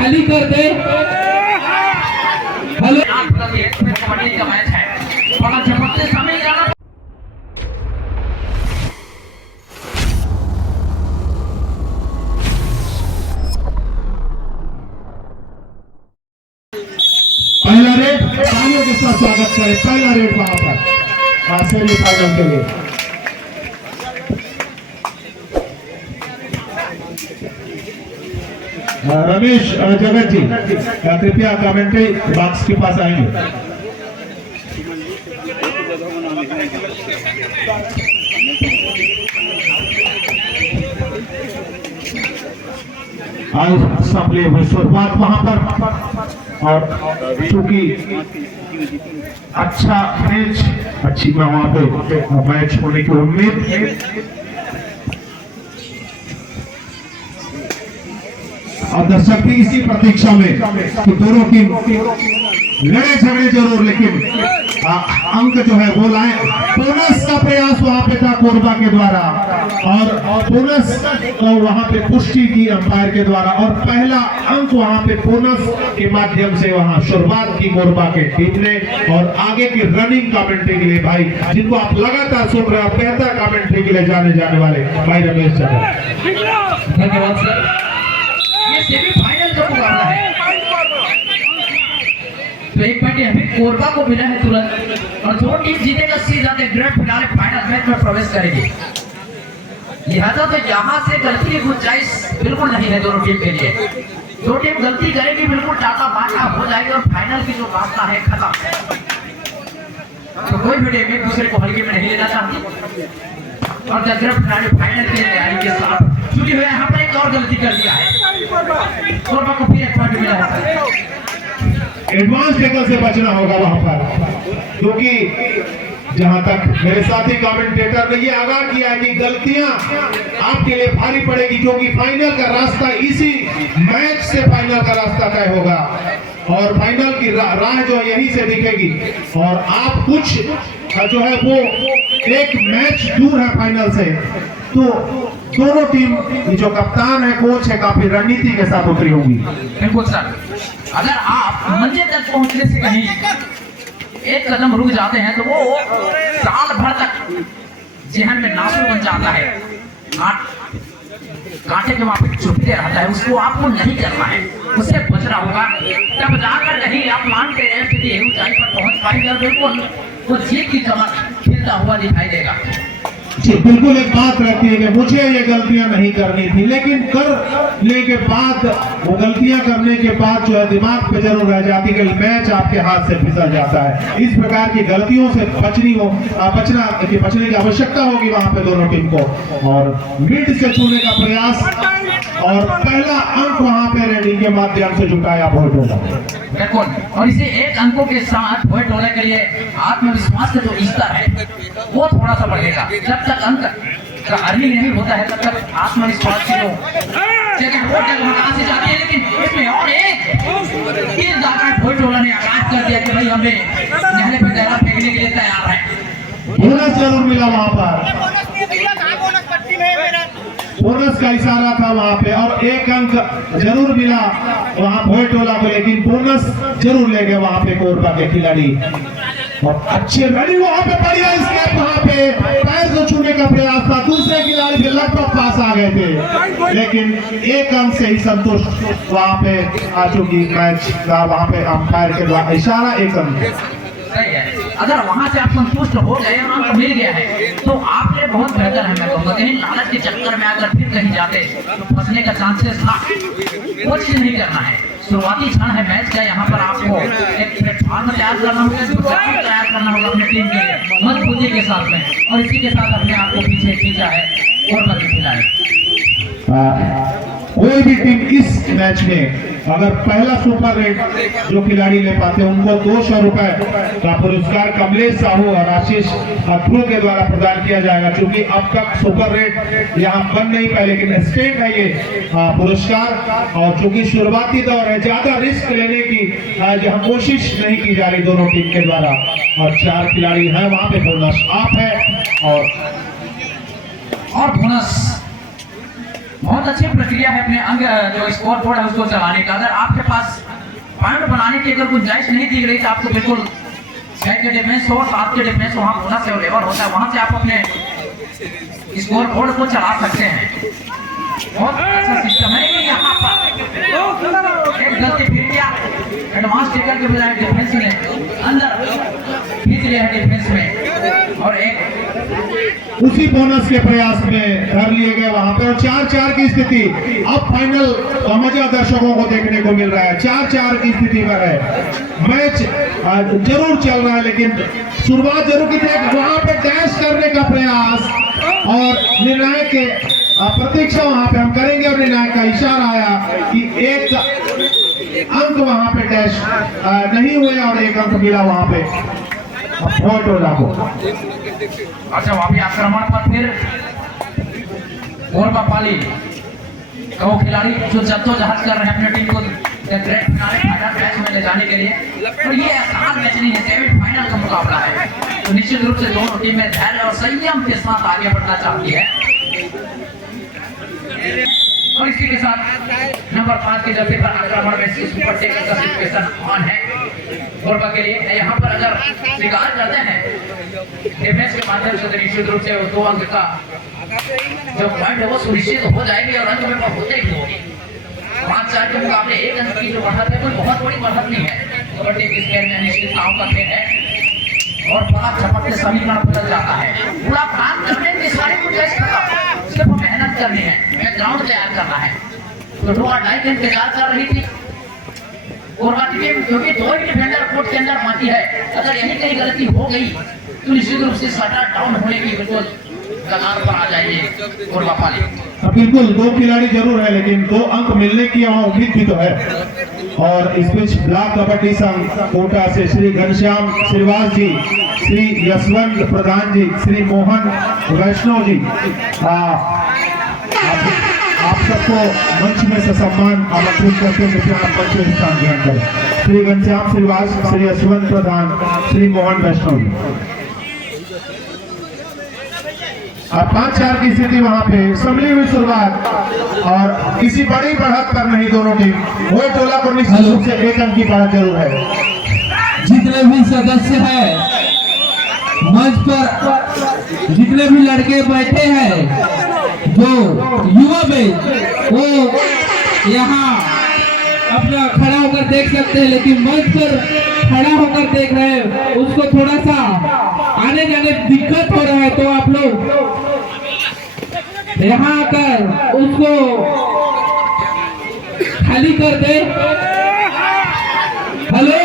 खाली कर दे। हेलो कबड्डी का मैच है, बड़ा झपकते समय जाना। पहला रेड तालियों के साथ स्वागत करें। पहला रेड वहां पर सेमीफाइनल के लिए। रमेश जगत जी कृपया कमेंट्री बॉक्स के पास आएंगे। आज संभले हुए शुरुआत वहां पर, और चूंकि अच्छा मैच, अच्छी वहां पे मैच होने की उम्मीद है। और दर्शक भी इसी प्रतीक्षा में कि दोनों टीम लड़े झगड़े जरूर, लेकिन अंक जो है वो लाए। बोनस का प्रयास वहां पे था कोरबा के द्वारा, और बोनस वहां पे पुष्टि की अंपायर के द्वारा, और पहला अंक वहां पे बोनस के माध्यम से वहां शुरुआत की कोरबा के टीम ने। और आगे की रनिंग कमेंट्री के लिए भाई, जिनको आप लगातार सुन रहे हैं, बेहतर कमेंट्री के लिए जाने वाले भाई रमेश चंद्र। धन्यवाद सर। ये सेमीफाइनल का मुकाबला है, तो एक पॉइंट हमें कोरबा को मिला है तुरंत, और जो टीम जीतेगा सीधा ग्रैंड फिनाले फाइनल मैच में प्रवेश करेगी। लिहाजा तो यहाँ से गलती की गुंजाइश बिल्कुल नहीं है दोनों टीम के लिए। जो टीम गलती करेगी बिल्कुल टाटा बाटा हो जाएगी, और फाइनल की जो रास्ता है खत्म। तो कोई भी टीम एक दूसरे को हल्के में नहीं लेना चाहती, और ग्रैंड फिनाले फाइनल की तैयारी के साथ चूंकि यहाँ पर एक और गलती कर दिया है, कोरबा को फिर एक पॉइंट मिला है। एडवांस टैकल से बचना होगा वहां पर, क्योंकि जहां तक मेरे साथी कमेंटेटर ने ये आगाह किया है कि गलतियां आपके लिए भारी पड़ेगी, क्योंकि फाइनल का रास्ता इसी मैच से फाइनल का रास्ता तय होगा, और फाइनल की राह जो है यहीं से दिखेगी। और आप कुछ जो है वो एक मैच दूर है फाइनल से, तो दोनों टीम जो कप्तान है, कोच है, काफी रणनीति के साथ उतरी होंगी। बिल्कुल सर, अगर आप मंजिल तक पहुंचने से कहीं एक कदम रुक जाते हैं तो वो साल भर तक जहन में नासूर बन जाता है, कांटे के वहां पे चुभते रहता है। उसको आपको नहीं करना है, उससे बचना होगा, तब जाकर कहीं आप मानते हैं कि ऊंचाई पर पहुंच पाएंगे। बिल्कुल वो जीत की कमर खिलता हुआ दिखाई देगा। जी बिल्कुल, एक बात रहती है कि मुझे ये गलतियां नहीं करनी थी, लेकिन करने के बाद, वो गलतियां करने के बाद जो है दिमाग पे जरूर रह जाती है कि मैच आपके हाथ से फिसल जाता है। इस प्रकार की गलतियों से बचने की आवश्यकता होगी वहां पे दोनों टीम को। और मिड से छूने का प्रयास, और पहला अंक वहां पे रेडिंग के माध्यम से जुटाया भोटोला। बिल्कुल, और इसे एक अंकों के साथ भोटोला के लिए आत्मविश्वास का जो स्तर है वो थोड़ा सा बढ़ेगा। जब तक अंक का अर्निंग नहीं होता है तब तक आत्मविश्वास की जगह कहां से जाती है। लेकिन इसमें और एक तीर जाकर भोटोला ने आगाज कर दिया कि भाई हमें नहरे पे गहरा फेंकने के लिए तैयार है। बोनस जरूर मिला वहां पर, बोनस का इशारा था वहां पे, और एक अंक जरूर मिला वहां भोटोला को, लेकिन बोनस जरूर ले गए वहां पे कोरबा के खिलाड़ी। और अच्छे रनिंग वहां पे, बढ़िया स्टेप वहां पे, पैर से छूने का प्रयास था, दूसरे खिलाड़ी भी लगभग पास आ गए थे, लेकिन एक अंक से ही संतुष्ट वहां पे आ चुकी मैच का वहां पे अंपायर के द्वारा इशारा। एक अंक सही है, अगर वहां से आप संतुष्ट हो गए, आपको मिल गया है, तो आपके बहुत बेहतर है। मैं कहूँगा कहीं लालच के चक्कर में अगर फिर कहीं जाते तो फंसने का चांसेस था। कुछ नहीं करना है, शुरुआती क्षण है मैच का, यहाँ पर आपको एक प्लेटफॉर्म तैयार करना होगा, तैयार करना होगा अपने टीम के लिए मजबूती के साथ में, और इसी के साथ अपने आप को पीछे खींचा है और बल्कि खिलाड़ी। कोई भी टीम इस मैच में अगर पहला सुपर रेट जो खिलाड़ी ले पाते हैं उनको 200 रुपए का पुरस्कार कमलेश साहू और आशीष अथरू के द्वारा प्रदान किया जाएगा। क्योंकि अब तक सुपर रेट यहाँ बन नहीं पाए, लेकिन स्टेट है ये पुरस्कार, और चूंकि शुरुआती दौर है, ज्यादा रिस्क लेने की जहाँ कोशिश नहीं की जा रही दोनों टीम के द्वारा, और 4 खिलाड़ी हैं वहां पे, बोनस आप है और बोनस बहुत अच्छी प्रक्रिया है अपने अंग जो स्कोर बोर्ड है उसको चलाने का। अगर आपके पास पॉइंट बनाने की अगर गुंजाइश नहीं दी गई तो आपको बिल्कुल 6 के डिफेंस हो 7 के डिफेंस वहाँ बोनस अवेलेबल होता है, वहाँ से आप अपने स्कोर बोर्ड को चला सकते हैं। बहुत अच्छा सिस्टम है। लेकिन यहाँ पर एक गलती फिर किया, एडवांस टेकर के बजाय डिफेंस में अंदर खींच लिया है डिफेंस में, और एक उसी बोनस के प्रयास में कर लिए गए वहां पे, और 4-4 की स्थिति अब फाइनल का मजा दर्शकों को देखने को मिल रहा है। 4-4 की स्थिति पर है, मैच जरूर चल रहा है, लेकिन शुरुआत जरूर की थी। वहां पे डैश करने का प्रयास और निर्णायक के प्रतीक्षा वहां पे हम करेंगे, और निर्णायक का इशारा आया कि एक अंक वहां पे डैश नहीं हुए और एक अंक मिला वहां पे टोला को। अच्छा, वहां भी आक्रमण पर फिर कोरबा पाली वो खिलाड़ी जो जद्दोजहद कर रहे हैं अपने टीम को ग्रैंड फिनाले फाइनल मैच में ले जाने के लिए, और ये आसान मैच नहीं है, सेमीफाइनल का मुकाबला है। तो निश्चित रूप से दोनों टीमें धैर्य और संयम के साथ आगे बढ़ना चाहती है। और इसी के साथ नंबर 5 के जर्सी पर आक्रमण में सुपर टेकर का सिचुएशन ऑन है कोरबा के लिए। यहाँ पर अगर स्वीकार करते हैं डिफेंस के माध्यम से, तो निश्चित रूप से 2 अंक का जो पॉइंट है वो सुनिश्चित हो जाएगी, और अंक में होते ही होगी। 5-4 के मुकाबले 1 अंक की जो बढ़त है कोई बहुत बड़ी बढ़त नहीं है। कबड्डी के खेल में अनिश्चितताओं का खेल है, और बड़ा झपट के समीकरण बदल जाता है। पूरा काम करने के सारे कुछ सिर्फ मेहनत करनी है, बैकग्राउंड तैयार करना है। तो 2 और 2.5 घंटे इंतजार कर रही थी कोरबा की टीम, क्योंकि 2 ही डिफेंडर कोर्ट के अंदर बाकी है। अगर यही कहीं गलती हो गई तो निश्चित रूप से शटर डाउन होने की बिल्कुल कगार पर आ जाएगी कोरबा पाली। बिल्कुल 2 खिलाड़ी जरूर है, लेकिन 2 अंक मिलने की वहाँ उम्मीद भी तो है। और इस बीच ब्लॉक कबड्डी संघ कोटा से श्री घनश्याम श्रीवास जी, श्री यशवंत प्रधान जी, श्री मोहन वैष्णव जी, आप सबको मंच में से सम्मान आमंत्रित करते हैं। कृपया आप मंच में स्थान ग्रहण करें। श्री घनश्याम श्रीवास, श्री यशवंत प्रधान, श्री मोहन वैष्णव जी। 5-4 की स्थिति वहां पे संभली हुई शुरुआत, और किसी बड़ी बढ़त पर नहीं दोनों टीम। वो टोला को निश्चित रूप से 1 अंक की बढ़त जरूर है। जितने भी सदस्य हैं मंच पर, जितने भी लड़के बैठे हैं, जो युवा में वो यहाँ अपना खड़ा होकर देख सकते हैं, लेकिन मंच पर खड़ा होकर देख रहे हैं उसको थोड़ा सा आने जाने दिक्कत हो रहा है, तो आप लोग यहाँ आकर उसको खाली कर दे। हेलो,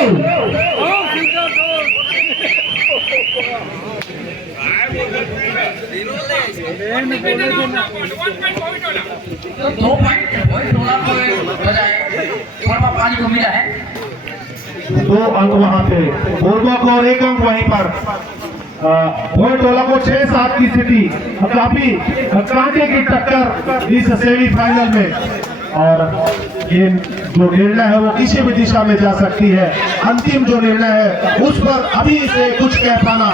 तो 2 पॉइंट वही टोला को बजाय कोरबा पाली को मिला है। 2 अंक वहां पे कोरबा को और 1 अंक वहीं पर वही टोला को। 6-7 की स्थिति, काफी कांटे की टक्कर इस सेमीफाइनल में, और ये जो निर्णय है वो किसी भी दिशा में जा सकती है। अंतिम जो निर्णय है उस पर अभी से कुछ कह पाना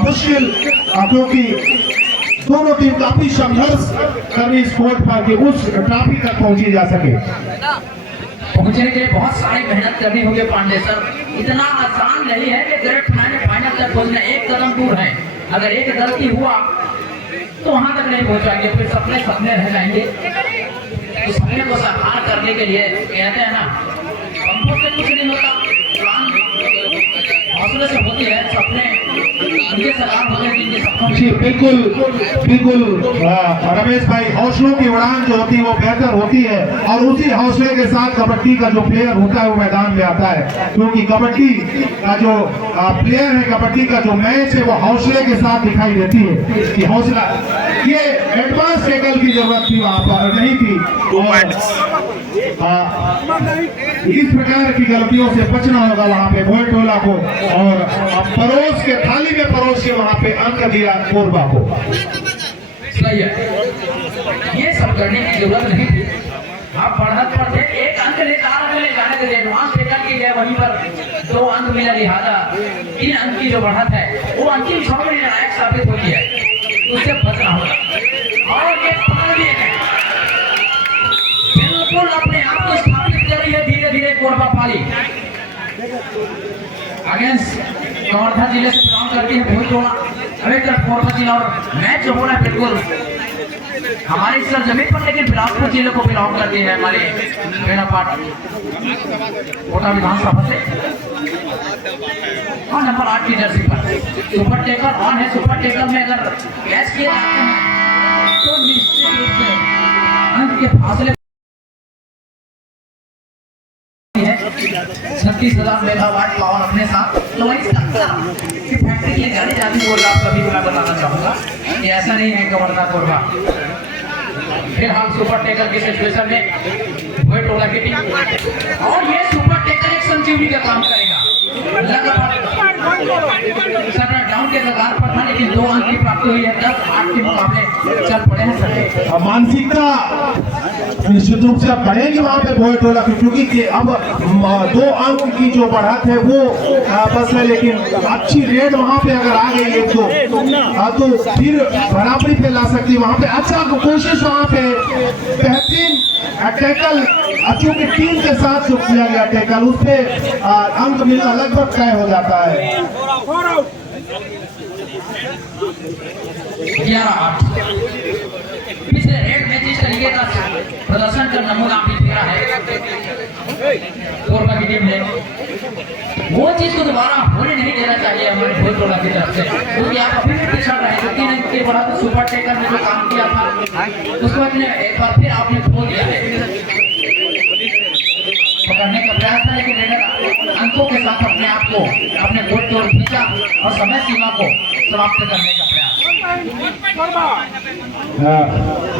मुश्किल, क्योंकि दोनों टीम काफी संघर्ष कर रही स्पोर्ट पर कि उस ट्रॉफी तक पहुंची जा सके। पहुंचने के लिए बहुत सारी मेहनत करनी होगी पांडे सर, इतना आसान नहीं है कि ग्रैंड फाइनल तक पहुंचना, 1 कदम दूर है। अगर एक गलती हुआ तो वहां तक नहीं पहुंचाएंगे, फिर सपने रह जाएंगे। तो सपने को साकार करने के लिए कहते हैं ना, हमको से कुछ नहीं होता, हौसले से होती है। सपने उनके सलाम होने की, इनके सपनों जी बिल्कुल रमेश भाई, हौसलों की उड़ान जो होती है वो बेहतर होती है, और उसी हौसले के साथ कबड्डी का जो प्लेयर होता है वो मैदान में आता है, क्योंकि कबड्डी का जो प्लेयर है, कबड्डी का जो मैच है वो हौसले के साथ दिखाई देती है कि हौसला, ये एडवांस टैकल की जरूरत थी वहां पर नहीं थी। इस प्रकार की गलतियों से बचना होगा वहां पे भोई टोला को, और परोस के थाली में परोस के वहां पे अंक दिया कोरबा को। सही है, ये सब करने की जरूरत नहीं थी। आप बढ़त पर थे, 1 अंक ले 4 अंक ले जाने के एडवांस टेकल की गए, वहीं पर 2 अंक मिला, लिहाजा 3 अंक की जो बढ़त है वो अंतिम क्षण में निर्णायक साबित होती है, उससे बचना होगा। और ये पकड़ लिए हैं वाली अगेंस्ट कवर्धा जिले से बिलोंग करती है भोजपुरा। अभी तक कोरबा जिला और मैच जो हो रहा है बिल्कुल हमारी सरजमीन पर, लेकिन बिलासपुर जिले को बिलोंग करती है हमारी बेड़ा पाट कोटा विधानसभा से। और नंबर 8 की जर्सी पर सुपर टेकर ऑन है। सुपर टेकर में अगर कैच किए जाते हैं तो निश्चित रूप से अंक के फासले 36,000 मेगावाट पावर अपने साथ। तो वही कि फैक्ट्री के लिए जानी जाती बोल रहा कभी मैं बताना चाहूंगा कि ऐसा नहीं है कवर्धा कोरबा। फिलहाल सुपर टेकर के सिचुएशन में वही टोला की टीम और ये सुपर टेकर एक संजीवनी का काम करेगा। डाउन के कगार पर था, लेकिन 2 अंक की प्राप्ति हुई है। 10-8 के मुकाबले चल पड़े हैं सर। मानसिकता निश्चित रूप से अब बढ़ेगी वहां पे भोए टोला की, क्योंकि अब 2 अंक की जो बढ़त है वो बस है, लेकिन अच्छी रेड वहां पे अगर आ गई 1-2 तो फिर बराबरी पे ला सकती है। वहां पे अच्छा कोशिश वहां पे बेहतरीन टैकल चूंकि टीम के साथ जो किया गया टैकल उस पे अंक मिलना लगभग तय हो जाता है। 11-8 पिछले रेड में जिस तरीके का प्रदर्शन का नमूना आपने दिया है कोरबा की टीम ने, वो चीज को दोबारा होने नहीं देना चाहिए हमारे भोजपुरा की तरफ से, क्योंकि आप अभी भी पिछड़ रहे हैं। 3 अंक के बढ़ा सुपर टेकर ने जो काम किया था उसको एक बार फिर आपने खो दिया है। पकड़ने का प्रयास था, लेकिन रेडर अंकों के साथ अपने आप को अपने गोल तोड़ खींचा और समय सीमा को समाप्त करने का प्रयास।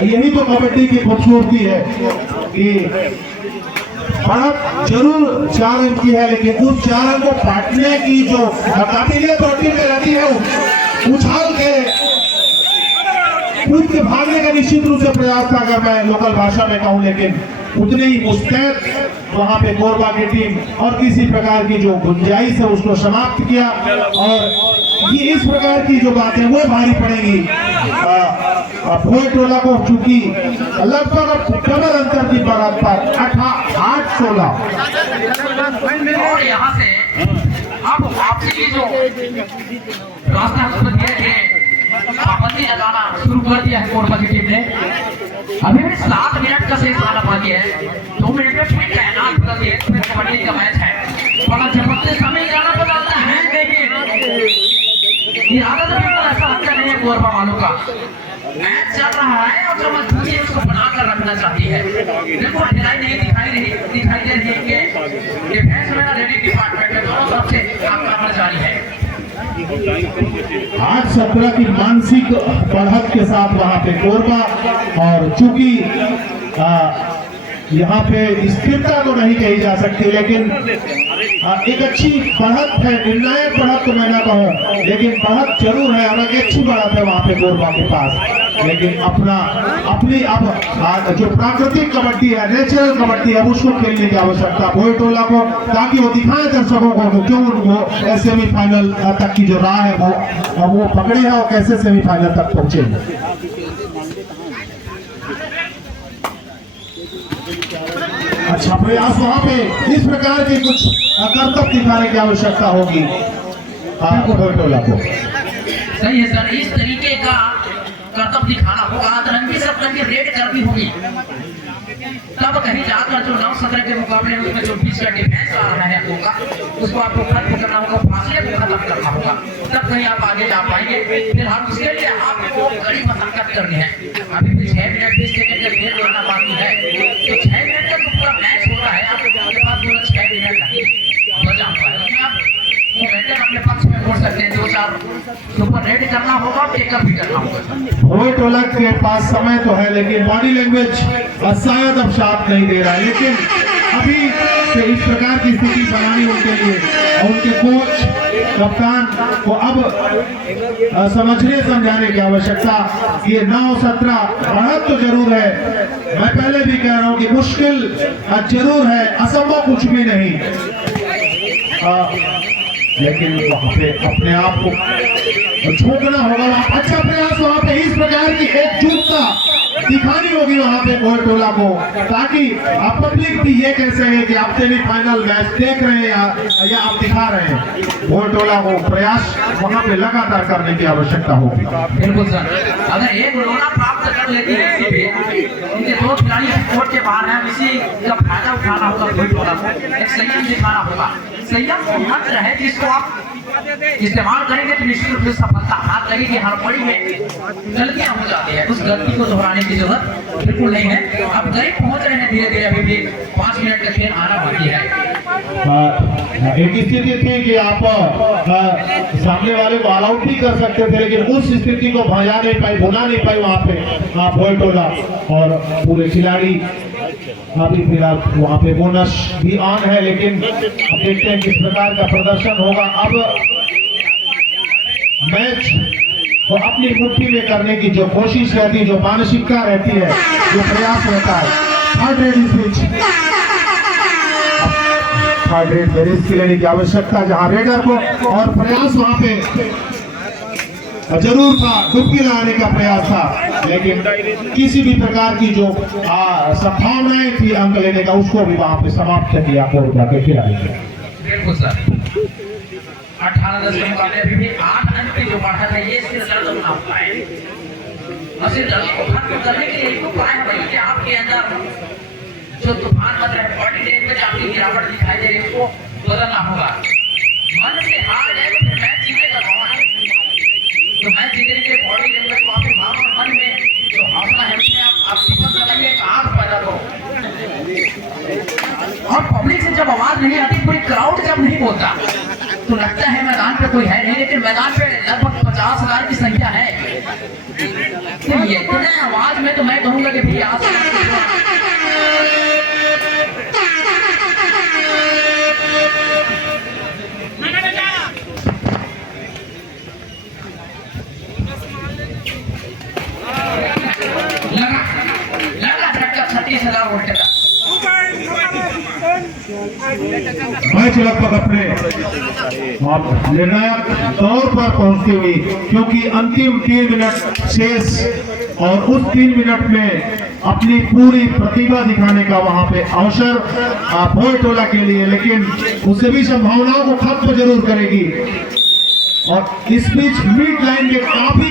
यही तो कबड्डी की खूबसूरती है कि बढ़त जरूर 4 अंक की है, लेकिन उस 4 अंक को पाटने की जो काबिलियत और टीम में रहती है, उछाल के कूद के भागने का निश्चित रूप से प्रयास था अगर मैं लोकल भाषा में कहूं, लेकिन उतने ही मुस्तैद वहां पे कोरबा की टीम और किसी प्रकार की जो गुंजाइश है उसको समाप्त किया। और ये इस प्रकार की जो बातें वो भारी पड़ेगी भोए टोला को, चूंकि लगभग डबल अंतर की बढ़त पर 8-16। और यहाँ से अब वापसी की जो रास्ता है उसको धीरे-धीरे पाबंदी लगाना शुरू कर दिया है कोरबा की टीम ने। अभी भी 7 मिनट का शेष रहना बाकी है। 2 मिनट में फिर तैनात कर दिए, फिर कबड्डी का मैच है। बड़ा जबरदस्त समय जाना बदलता है, ये आदत बिल्कुल ऐसा लगता नहीं है कोरबा वालों का। मैच चल रहा है और जो मजबूरी है उसको बनाकर रखना चाहती है। देखो ढिलाई नहीं दिखाई दे रही है कि डिफेंस में रेडी डिपार्टमेंट में दोनों तरफ से आक्रमण जारी है। 8-17 की मानसिक बढ़त के साथ वहां पे कोरबा, और चूंकि यहाँ पे स्थिरता तो नहीं कही जा सकती, लेकिन एक अच्छी बढ़त है। निर्णायक बढ़त तो मैं ना कहूँ, लेकिन बढ़त जरूर है और एक अच्छी बढ़त है वहां पे कोरबा के पास। लेकिन अपनी अब जो प्राकृतिक कबड्डी है, नेचुरल कबड्डी है, उसको खेलने की आवश्यकता भोए टोला को, ताकि वो दिखाए दर्शकों को क्यों उनको सेमीफाइनल तक की जो राह है वो पकड़े है और कैसे सेमीफाइनल तक पहुंचे। अच्छा प्रयास वहां पे इस प्रकार के कुछ कर्तव्य दिखाने की आवश्यकता होगी भोए टोला को। सही है सर, इस तरीके का कर्तव्य दिखाना होगा। अतरंगी सतरंगी रेड करनी होगी, तब कहीं जाकर जो 9-17 के मुकाबले में उसमें जो 20 का डिफेंस आ रहा है होगा उसको आपको खत्म करना होगा, फासले को खत्म करना होगा, तब कहीं आप आगे जा पाएंगे। फिलहाल उसके लिए आपको कड़ी मशक्कत करनी है। अभी भी 6 मिनट 20 सेकंड का खेल होना बाकी है, तो 6 मिनट का जो पूरा मैच होता है आपके पास पूरा 6 मिनट नहीं हो जाता है, उसमें आप मोमेंटम अपने पक्ष में मोड़ सकते हैं। 2-4 सुपर रेड करना होगा, टेकअप भी करना होगा। भोए टोला के पास समय तो है, लेकिन बॉडी लैंग्वेज शायद अब साथ नहीं दे रहा है, लेकिन अभी से इस प्रकार की स्थिति बनानी उनके लिए और उनके कोच कप्तान को अब समझने समझाने की आवश्यकता। ये 9-17 बढ़त तो जरूर है, मैं पहले भी कह रहा हूँ कि मुश्किल जरूर है, असंभव कुछ भी नहीं, लेकिन वहां पे अपने आप को झोंकना होगा। अच्छा प्रयास वहां पे इस प्रकार की एकजुटता दिखानी होगी वहां पे बोलटोला को, ताकि आप पब्लिक भी ये कह सके कि आप सेमीफाइनल मैच देख रहे हैं या आप दिखा रहे हैं। बोलटोला को प्रयास वहां पे लगातार करने की आवश्यकता होगी। बिल्कुल सर, अगर एक लोना प्राप्त कर लेती है इसी पे, उनके दो खिलाड़ी कोर्ट के बाहर हैं, इसी का फायदा उठाना होगा बोलटोला को, एक संयम दिखाना होगा। संयम वो मंत्र है जिसको आप इस्तेमाल करेंगे तो निश्चित रूप से सफलता हाथ लगेगी। हड़बड़ी में गलतियां हो जाती है, उस गलती को दोहराने की जरूरत बिल्कुल नहीं है। अब करीब पहुंच रहे हैं धीरे धीरे, अभी भी 5 मिनट का खेल आना बाकी है। एक स्थिति थी कि आप सामने वाले को ऑल आउट भी कर सकते थे, लेकिन उस स्थिति को भजा नहीं पाई, भुला नहीं पाई वहां पे बोलटोला और पूरे खिलाड़ी। अभी फिलहाल वहां पे बोनस भी ऑन है, लेकिन अब देखते हैं किस प्रकार का प्रदर्शन होगा। अब मैच को अपनी मुट्ठी में करने की जो कोशिश रहती है, जो मानसिकता रहती है, जो प्रयास रहता है, third red switch, third red में रिस्क लेने की आवश्यकता जहां रेडर को, और प्रयास वहां पे जरूर था, डुबकी लगाने का प्रयास था, लेकिन किसी भी प्रकार की जो संभावनाएं थी अंक लेने का, उसको भी वहां पे समाप्त किया कोरबा के खिलाड़ी ने। बिल्कुल सर, 18-10 के मुकाबले अभी भी 8 अंक की जो बढ़त है, ये सिर्फ दर्द होना होता है। और सिर्फ दर्द को खत्म करने के लिए एक उपाय है भाई कि आपके अंदर जो तूफान बन रहा है, बॉडी लैंग्वेज आपकी गिरावट दिखाई दे रही है, उसको बदलना होगा। मन से हार गए तो फिर मैच जीतेगा कौन? तो मैच जीतने के लिए बॉडी लैंग्वेज को आपके भाव और मन में जो हौसला है उसमें आप आपकी पसंद लगाइए, एक आग पैदा करो। और पब्लिक से जब आवाज नहीं आती, कोई क्राउड जब नहीं बोलता, तो लगता है मैदान पे कोई है नहीं, लेकिन मैदान पे लगभग 50,000 की संख्या है। तो ये इतने आवाज में तो मैं कहूंगा कि भैया लगा झटका 36,000 वोल्ट का मैच लगभग अपने निर्णायक दौर पर पहुंचती हुई, क्योंकि अंतिम 3 मिनट शेष, और उस 3 मिनट में अपनी पूरी प्रतिभा दिखाने का वहां पे अवसर बोलटोला के लिए, लेकिन उससे भी संभावनाओं को खत्म जरूर करेगी। और इस बीच मिड लाइन के काफी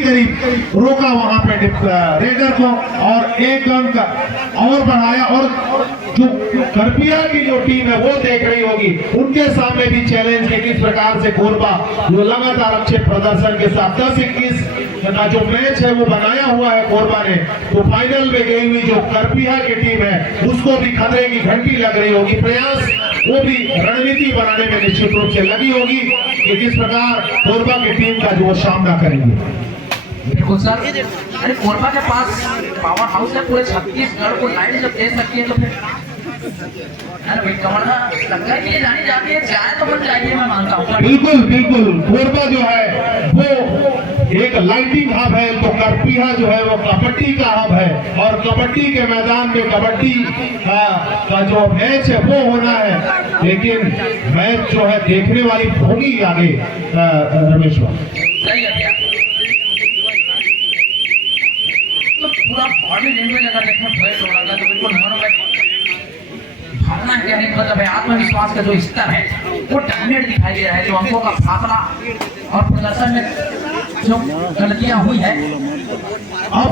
करीब रोका वहां पे रेडर को, और एक अंक और बढ़ाया। और जो करपिया की जो टीम है वो देख रही होगी, उनके सामने भी चैलेंज है किस प्रकार से कोरबा जो लगातार अच्छे प्रदर्शन के साथ 10-21 का जो मैच है वो बनाया हुआ है कोरबा ने, तो फाइनल में गई हुई जो करपिया की टीम है उसको भी खतरे की घंटी लग रही होगी। प्रयास वो भी रणनीति बनाने में निश्चित रूप से लगी होगी कि किस प्रकार कोरबा की टीम का जो सामना करेंगे। बिल्कुल सर, अरे कोरबा के पास पावर हाउस है, पूरे छत्तीसगढ़ को लाइन जब दे सकती है तो फिर अरे भाई कमरना लगता है कि ये जानी जाती है, चाहे तो बन जाएगी, मैं मानता हूँ। बिल्कुल कोरबा जो है वो एक लाइटिंग हब है, तो करपिया जो है वो कबड्डी का हब है, और कबड्डी के मैदान में कबड्डी का जो मैच है वो होना है, लेकिन मैच जो है देखने वाली होगी आगे। रमेश सही है भैया, तो पूरा बॉडी लैंग्वेज अगर देखें बोलटोला का, तो बिल्कुल भावना है, कहने का मतलब है आत्मविश्वास का जो स्तर है वो डोमिनेट दिखाई दे रहा है। जो अंकों का फासला और प्रदर्शन में जो गलतियां हुई है, आप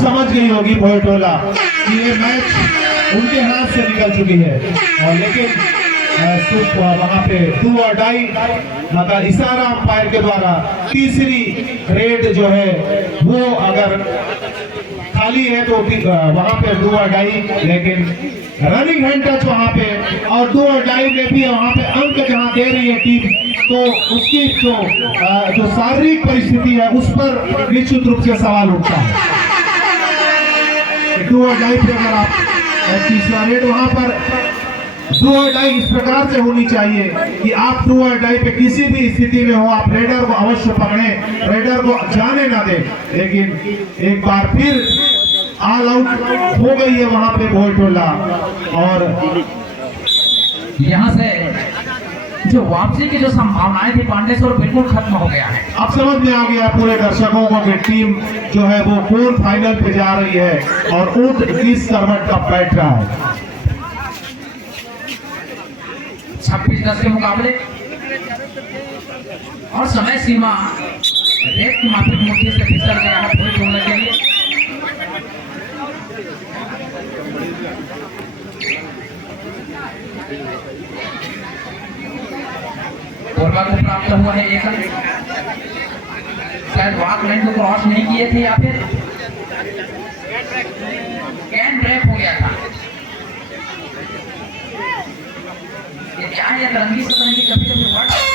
समझ गई होगी बोलटोला कि ये मैच उनके हाथ से निकल चुकी है, और लेकिन वहां पे डू और डाई मतलब इशारा अंपायर के द्वारा तीसरी रेड जो है वो अगर खाली है तो वहां पे डू और डाई, लेकिन रनिंग हैंड टच वहां पे, और डू और डाई में भी वहां पे अंक जहां दे रही है टीम, तो उसकी जो शारीरिक परिस्थिति है उस पर निश्चित रूप से सवाल उठता है। डू और डाई पे अगर आप तीसरा रेड वहां पर डू और डाई इस प्रकार से होनी चाहिए कि आप डू और डाई पे किसी भी स्थिति में हो, आप रेडर को अवश्य पकड़े, रेडर को जाने ना दें, लेकिन एक बार फिर ऑल आउट हो गई है वहां पे बोलटोला। और यहाँ से जो वापसी की जो संभावनाएं थी पांडेसर बिल्कुल खत्म हो गया है। अब समझ में आ गया पूरे दर्शकों को कि टीम जो है वो कौन फाइनल पे जा रही है और ऊंट किस करवट का बैठ रहा है। 26-10 के मुकाबले और समय सीमा रेत की माफिक मुट्ठी से फिसल गया है पूरी जोड़ने के लिए। कोरबा को प्राप्त हुआ है एक अंक। शायद वॉक लाइन को क्रॉस नहीं किए थे या फिर कैन ब्रेक हो गया था। ये क्या है, रंगी से कभी कभी वर्ड